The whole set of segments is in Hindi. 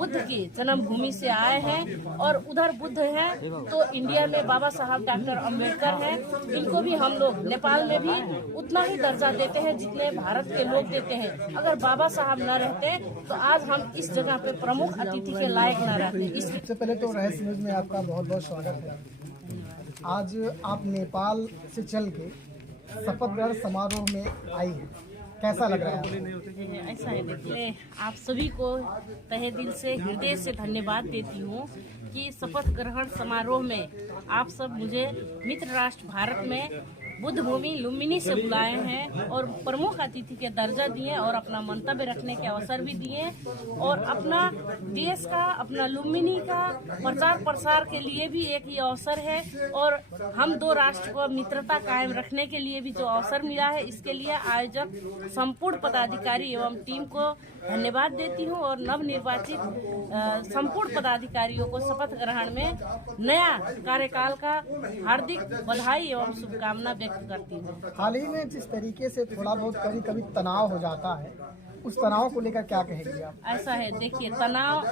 बुद्ध की जन्मभूमि से आए हैं और उधर बुद्ध हैं तो इंडिया में बाबा साहब डॉक्टर अम्बेडकर हैं। इनको भी हम लोग नेपाल में भी उतना ही दर्जा देते हैं जितने भारत के लोग देते हैं। अगर बाबा साहब न रहते तो आज हम इस जगह पे प्रमुख अतिथि के लायक न रहते। सबसे पहले तो रहस्य न्यूज में आपका बहुत बहुत स्वागत है। आज आप नेपाल से चल के शपथ ग्रहण समारोह में आई हैं, कैसा लग रहा है? ऐसा है, देखिए आप सभी को तहे दिल से हृदय से धन्यवाद देती हूँ कि शपथ ग्रहण समारोह में आप सब मुझे मित्र राष्ट्र भारत में बुद्ध भूमि लुम्बिनी से बुलाए हैं और प्रमुख अतिथि के दर्जा दिए और अपना मंतव्य रखने के अवसर भी दिए और अपना देश का अपना लुम्बिनी का प्रचार प्रसार के लिए भी एक ये अवसर है और हम दो राष्ट्र को मित्रता कायम रखने के लिए भी जो अवसर मिला है इसके लिए आयोजक संपूर्ण पदाधिकारी एवं टीम को धन्यवाद देती हूँ और नवनिर्वाचित संपूर्ण पदाधिकारियों को शपथ ग्रहण में नया कार्यकाल का हार्दिक बधाई एवं शुभकामना व्यक्त करती हूँ। हाल ही में जिस तरीके से थोड़ा बहुत कभी कभी तनाव हो जाता है, उस तनाव को लेकर क्या कहेंगे आप? ऐसा है, देखिए तनाव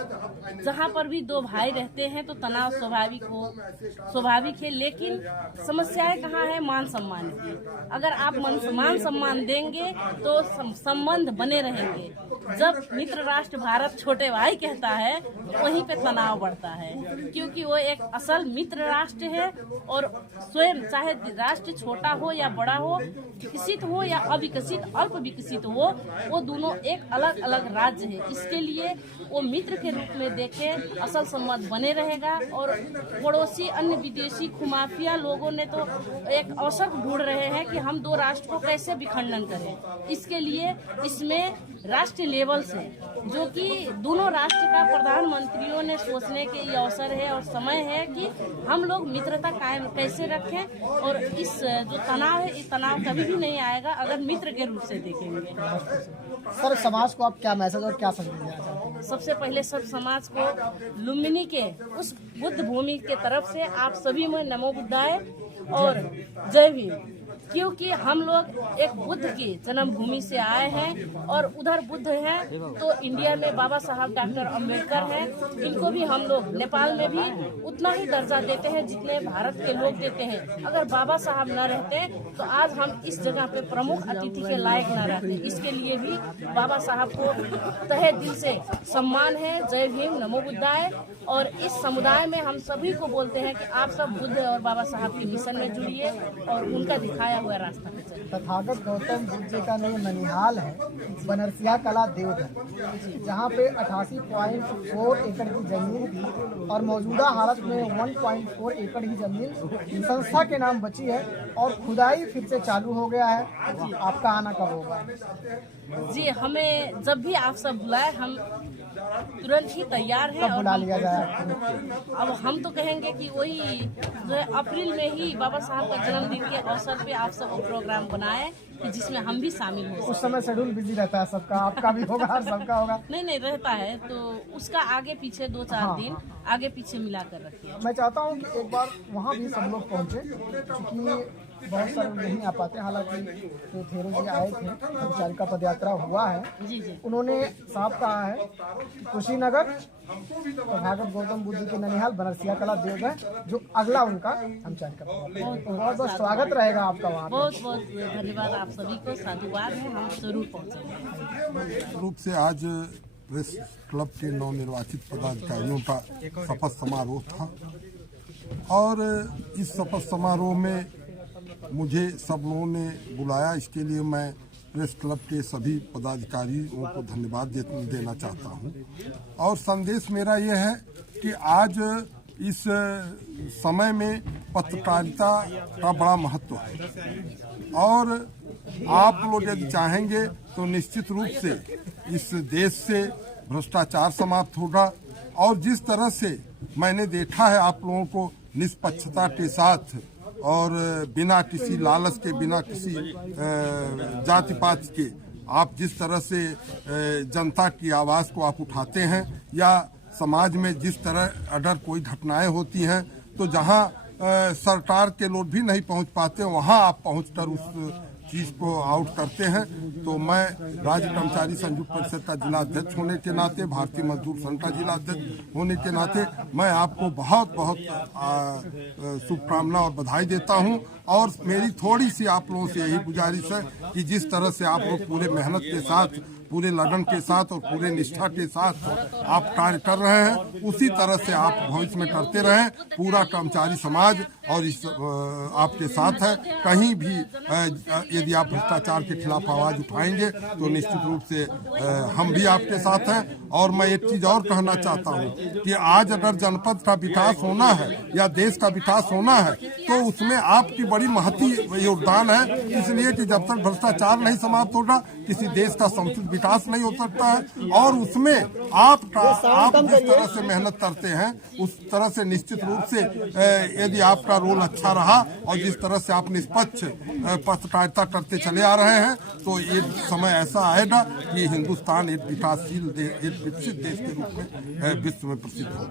जहाँ पर भी दो भाई रहते हैं तो तनाव स्वाभाविक है, लेकिन समस्याएं कहाँ है? मान सम्मान की। अगर आप मान सम्मान देंगे तो संबंध बने रहेंगे। जब मित्र राष्ट्र भारत छोटे भाई कहता है तो वहीं पे तनाव बढ़ता है, क्योंकि वो एक असल मित्र राष्ट्र है और स्वयं चाहे राष्ट्र छोटा हो या बड़ा हो, विकसित हो या अविकसित अल्प विकसित हो, वो दोनों एक अलग अलग राज्य है। इसके लिए वो मित्र के रूप में देखे असल संबंध बने रहेगा और पड़ोसी अन्य विदेशी खुमाफिया लोगों ने तो एक अवसर ढूंढ रहे हैं कि हम दो राष्ट्र को कैसे विखंडन करें। इसके लिए इसमें राष्ट्रीय लेवल से जो कि दोनों राष्ट्र का प्रधानमंत्रियों ने सोचने के ये अवसर है और समय है कि हम लोग मित्रता कायम कैसे रखें और इस जो तनाव है इस तनाव कभी भी नहीं आएगा अगर मित्र के रूप से देखेंगे। सर, समाज को आप क्या मैसेज और क्या संदेश देना चाहते हैं? सबसे पहले सब समाज को लुम्बिनी के उस बुद्ध भूमि के तरफ से आप सभी में नमो बुद्धाय और जय भीम, क्योंकि हम लोग एक बुद्ध की जन्मभूमि से आए हैं और उधर बुद्ध हैं तो इंडिया में बाबा साहब डॉक्टर अम्बेडकर हैं। इनको भी हम लोग नेपाल में भी उतना ही दर्जा देते हैं जितने भारत के लोग देते हैं। अगर बाबा साहब न रहते तो आज हम इस जगह पे प्रमुख अतिथि के लायक न रहते। इसके लिए भी बाबा साहब को तहे दिल से सम्मान है। जय भीम, नमो बुद्धाय। और इस समुदाय में हम सभी को बोलते हैं कि आप सब बुद्ध और बाबा साहब के मिशन में जुड़िए और उनका दिखाया हुआ रास्ता पे चलिए। तथागत गौतम बुद्ध जी का नया ननिहाल है बनरसिया कला देवघर, जहाँ पे 88.4 एकड़ की जमीन थी और मौजूदा हालत में 1.4 एकड़ ही जमीन संस्था के नाम बची है और खुदाई फिर से चालू हो गया है। आपका आना कब होगा? जी, हमें जब भी आप सब बुलाए हम तुरंत ही तैयार हैं। कब बुला लिया जाए? अब हम तो कहेंगे कि वही जो है अप्रैल में ही बाबा साहब का जन्मदिन के अवसर पे आप सब प्रोग्राम बनाए कि जिसमें हम भी शामिल हो। उस समय शेड्यूल बिजी रहता है सबका, आपका भी होगा और सबका होगा? नहीं रहता है, तो उसका आगे पीछे 2-4 दिन आगे पीछे मिला कर रखिए। मैं चाहता हूँ कि एक बार वहाँ भी सब लोग पहुँचे, क्योंकि बहुत सारे लोग नहीं आ पाते। हालांकि जो थेरो जी आए थे, कर्मचारी का पदयात्रा हुआ है, जी उन्होंने साफ कहा है कुशीनगर तथागत गौतम बुद्ध के ननिहाल बनरसिया कला देवघर जो अगला उनका कर्मचारी का बहुत बहुत स्वागत रहेगा आपका वहाँ। बहुत बहुत धन्यवाद आप सभी को, साधुवाद है, हम जरूर पहुँचेंगे। रूप से आज प्रेस क्लब के नवनिर्वाचित पदाधिकारियों का शपथ समारोह था और इस शपथ समारोह में मुझे सब लोगों ने बुलाया। इसके लिए मैं प्रेस क्लब के सभी पदाधिकारियों को धन्यवाद देना चाहता हूं और संदेश मेरा यह है कि आज इस समय में पत्रकारिता का बड़ा महत्व है और आप लोग यदि चाहेंगे तो निश्चित रूप से इस देश से भ्रष्टाचार समाप्त होगा और जिस तरह से मैंने देखा है आप लोगों को निष्पक्षता के साथ और बिना किसी लालच के, बिना किसी जाति पात के आप जिस तरह से जनता की आवाज़ को आप उठाते हैं या समाज में जिस तरह अगर कोई घटनाएं होती हैं तो जहां सरकार के लोग भी नहीं पहुंच पाते वहां आप पहुंचकर उस चीज को आउट करते हैं, तो मैं राज्य कर्मचारी संयुक्त परिषद का जिला अध्यक्ष होने के नाते, भारतीय मजदूर संघ का जिला अध्यक्ष होने के नाते मैं आपको बहुत बहुत शुभकामना और बधाई देता हूं। और मेरी थोड़ी सी आप लोगों से यही गुजारिश है कि जिस तरह से आप लोग पूरे मेहनत के साथ, पूरे लगन के साथ और पूरे निष्ठा के साथ आप कार्य कर रहे हैं, उसी तरह से आप भविष्य में करते रहें। पूरा कर्मचारी समाज और इस आपके साथ है। कहीं भी यदि आप भ्रष्टाचार के खिलाफ आवाज उठाएंगे तो निश्चित रूप से हम भी आपके साथ हैं। और मैं एक चीज और कहना चाहता हूं कि आज अगर जनपद का विकास होना है या देश का विकास होना है तो उसमें आपकी बड़ी महती योगदान है, इसलिए कि जब तक भ्रष्टाचार नहीं समाप्त होगा किसी देश का समुचित विकास नहीं हो सकता है। और उसमें आप जिस तरह से मेहनत करते हैं उस तरह से निश्चित रूप से यदि आपका रोल अच्छा रहा और जिस तरह से आप निष्पक्ष पत्रकारिता करते चले आ रहे हैं तो ये समय ऐसा आएगा कि हिंदुस्तान एक विकासशील एक विकसित देश के रूप में विश्व में प्रसिद्ध हो।